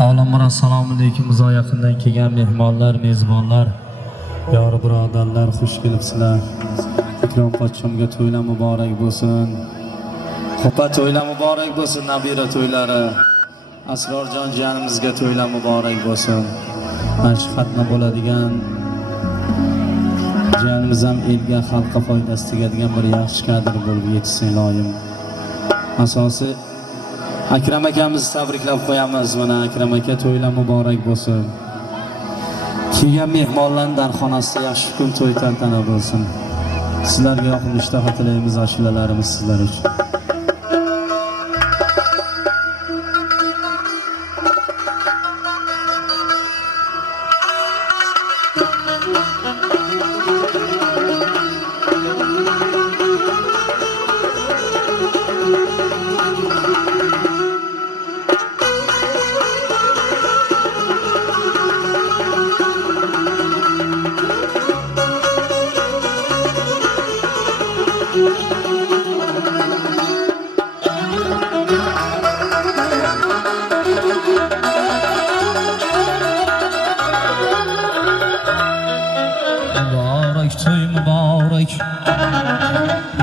Avvalambor assalomu alaykum. Uzoq yaqindan kelgan mehmonlar, mezbonlar, yor birodarlar, xush kelibsizlar. Ikrom pochchomga to'ylar muborak bo'lsin. Xo'pa to'ylar muborak bo'lsin, nabira to'ylari. Asrorjon jiyanimizga to'ylar muborak bo'lsin. Mana shu xatna bo'ladigan jiyanimiz ham elga, xalqqa foydasi tegadigan bir yaxshi kadr bo'lib yetishsin iloyim. Asosiy Akram akamizni tabriklab qo'yamiz. Mana Akram aka to'ylar muborak bo'lsin. Kelgan mehmonlarning darxonasida yaxshi kun to'y tantana bo'lsin. Sizlarga yoqimli ishtaha tilaymiz, ashulalarimiz sizlar uchun.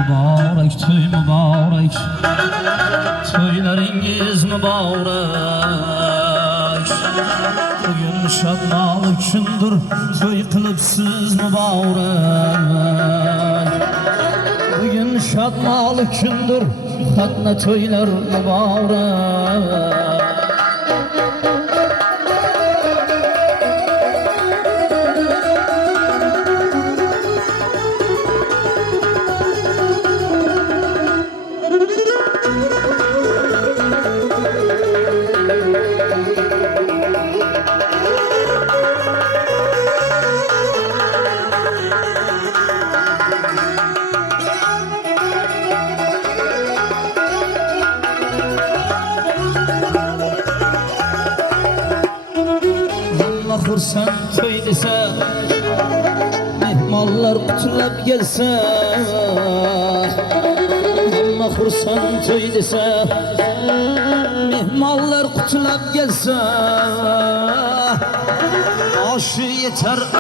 Mübarek to'y mübarek, to'ylaringiz mübarek. Bugün şadmanlık kundur, to'y qilibsiz mübarek. Bugün şadmanlık kundur, xatna to'ylar mübarek. Xursand to'y desa, mehmonlar qutlab kelsa. Hamma xursand to'y desa, mehmonlar qutlab kelsa. Oshi yetar